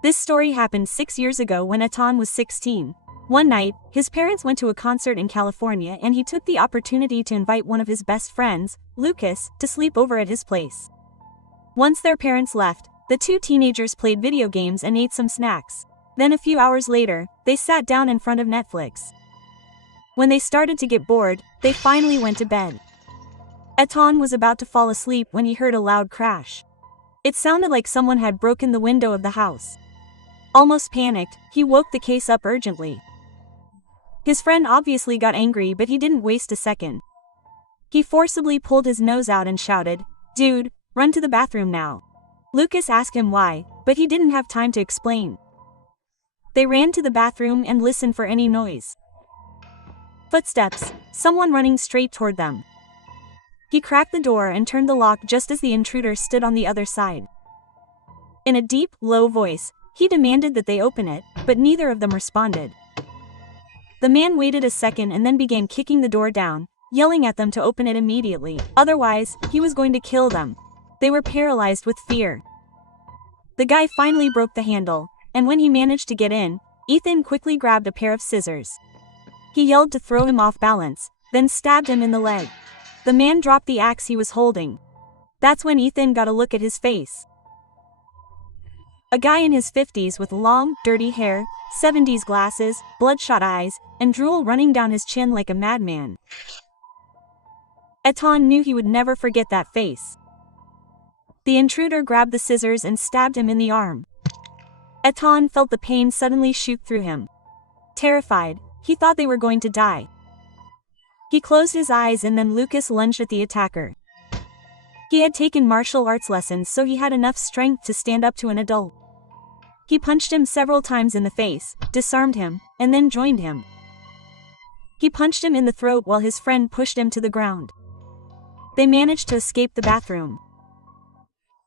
This story happened 6 years ago when Atan was 16. One night, his parents went to a concert in California and he took the opportunity to invite one of his best friends, Lucas, to sleep over at his place. Once their parents left, the two teenagers played video games and ate some snacks. Then a few hours later, they sat down in front of Netflix. When they started to get bored, they finally went to bed. Atan was about to fall asleep when he heard a loud crash. It sounded like someone had broken the window of the house. Almost panicked, he woke the case up urgently. His friend obviously got angry, but he didn't waste a second. He forcibly pulled his nose out and shouted, "Dude, run to the bathroom now." Lucas asked him why, but he didn't have time to explain. They ran to the bathroom and listened for any noise. Footsteps, someone running straight toward them. He cracked the door and turned the lock just as the intruder stood on the other side. In a deep, low voice, he demanded that they open it, but neither of them responded. The man waited a second and then began kicking the door down, yelling at them to open it immediately, otherwise, he was going to kill them. They were paralyzed with fear. The guy finally broke the handle, and when he managed to get in, Ethan quickly grabbed a pair of scissors. He yelled to throw him off balance, then stabbed him in the leg. The man dropped the axe he was holding. That's when Ethan got a look at his face. A guy in his 50s with long, dirty hair, 70s glasses, bloodshot eyes, and drool running down his chin like a madman. Atan knew he would never forget that face. The intruder grabbed the scissors and stabbed him in the arm. Atan felt the pain suddenly shoot through him. Terrified, he thought they were going to die. He closed his eyes and then Lucas lunged at the attacker. He had taken martial arts lessons, so he had enough strength to stand up to an adult. He punched him several times in the face, disarmed him, and then joined him. He punched him in the throat while his friend pushed him to the ground. They managed to escape the bathroom.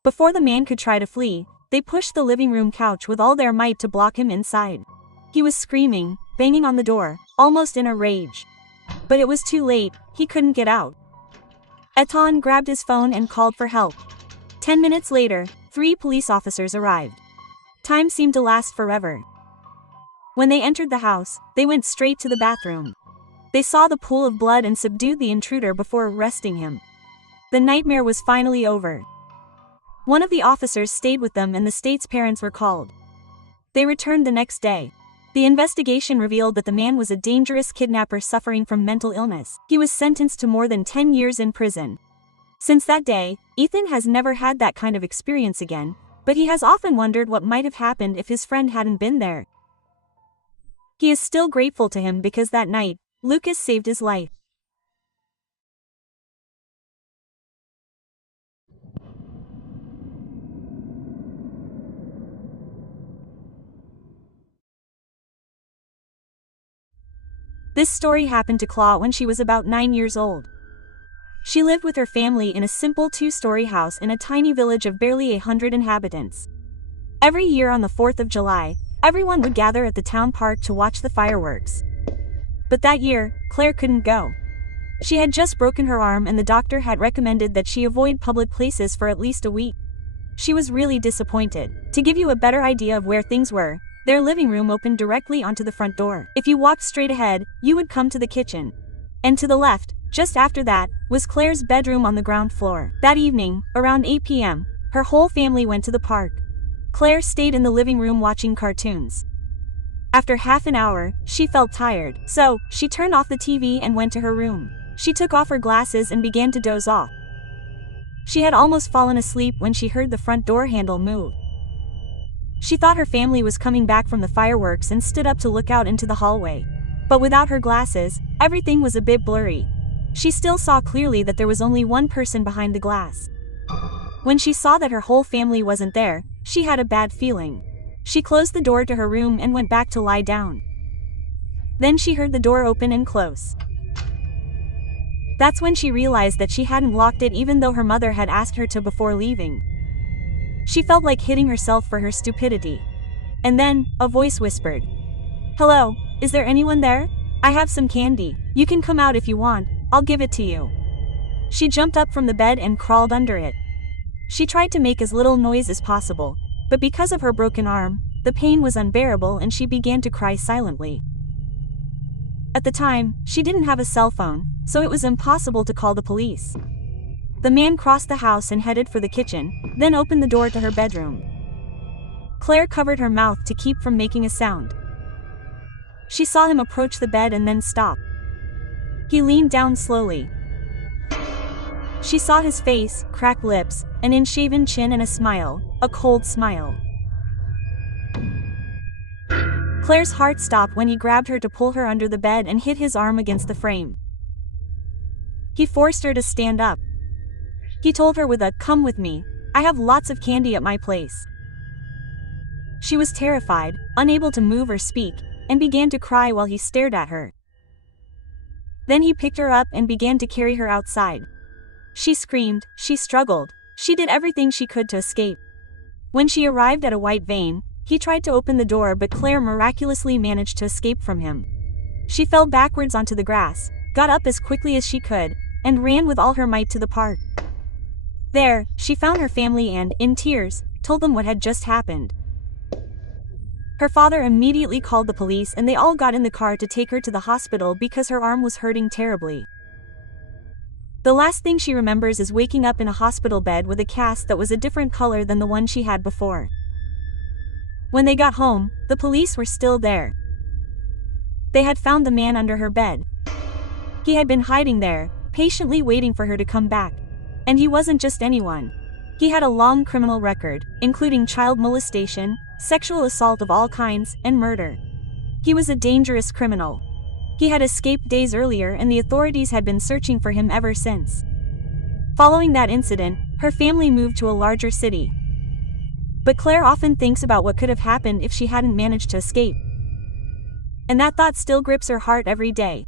Before the man could try to flee, they pushed the living room couch with all their might to block him inside. He was screaming, banging on the door, almost in a rage. But it was too late, he couldn't get out. Atan grabbed his phone and called for help. 10 minutes later, 3 police officers arrived. Time seemed to last forever. When they entered the house, they went straight to the bathroom. They saw the pool of blood and subdued the intruder before arresting him. The nightmare was finally over. One of the officers stayed with them and the state's parents were called. They returned the next day. The investigation revealed that the man was a dangerous kidnapper suffering from mental illness. He was sentenced to more than 10 years in prison. Since that day, Ethan has never had that kind of experience again, but he has often wondered what might have happened if his friend hadn't been there. He is still grateful to him because that night, Lucas saved his life. This story happened to Claw when she was about 9 years old. She lived with her family in a simple 2-story house in a tiny village of barely 100 inhabitants. Every year on the 4th of July, everyone would gather at the town park to watch the fireworks. But that year, Claire couldn't go. She had just broken her arm and the doctor had recommended that she avoid public places for at least a week. She was really disappointed. To give you a better idea of where things were, their living room opened directly onto the front door. If you walked straight ahead, you would come to the kitchen. And to the left, just after that, was Claire's bedroom on the ground floor. That evening, around 8 p.m., her whole family went to the park. Claire stayed in the living room watching cartoons. After half an hour, she felt tired, so she turned off the TV and went to her room. She took off her glasses and began to doze off. She had almost fallen asleep when she heard the front door handle move. She thought her family was coming back from the fireworks and stood up to look out into the hallway. But without her glasses, everything was a bit blurry. She still saw clearly that there was only one person behind the glass. When she saw that her whole family wasn't there, she had a bad feeling. She closed the door to her room and went back to lie down. Then she heard the door open and close. That's when she realized that she hadn't locked it even though her mother had asked her to before leaving. She felt like hitting herself for her stupidity. And then, a voice whispered, "Hello, is there anyone there? I have some candy. You can come out if you want, I'll give it to you." She jumped up from the bed and crawled under it. She tried to make as little noise as possible, but because of her broken arm, The pain was unbearable and she began to cry silently. At the time, she didn't have a cell phone, so it was impossible to call the police. The man crossed the house and headed for the kitchen, then opened the door to her bedroom. Claire covered her mouth to keep from making a sound. She saw him approach the bed and then stop. He leaned down slowly. She saw his face, cracked lips, an unshaven chin and a cold smile. Claire's heart stopped when he grabbed her to pull her under the bed and hit his arm against the frame. He forced her to stand up. He told her with a, "Come with me, I have lots of candy at my place." She was terrified, unable to move or speak, and began to cry while he stared at her. Then he picked her up and began to carry her outside. She screamed, she struggled, she did everything she could to escape. When she arrived at a white van, he tried to open the door but Claire miraculously managed to escape from him. She fell backwards onto the grass, got up as quickly as she could, and ran with all her might to the park. There, she found her family and, in tears, told them what had just happened. Her father immediately called the police and they all got in the car to take her to the hospital because her arm was hurting terribly. The last thing she remembers is waking up in a hospital bed with a cast that was a different color than the one she had before. When they got home, the police were still there. They had found the man under her bed. He had been hiding there, patiently waiting for her to come back. And he wasn't just anyone. He had a long criminal record, including child molestation, sexual assault of all kinds, and murder. He was a dangerous criminal. He had escaped days earlier and the authorities had been searching for him ever since. Following that incident, her family moved to a larger city. But Claire often thinks about what could have happened if she hadn't managed to escape. And that thought still grips her heart every day.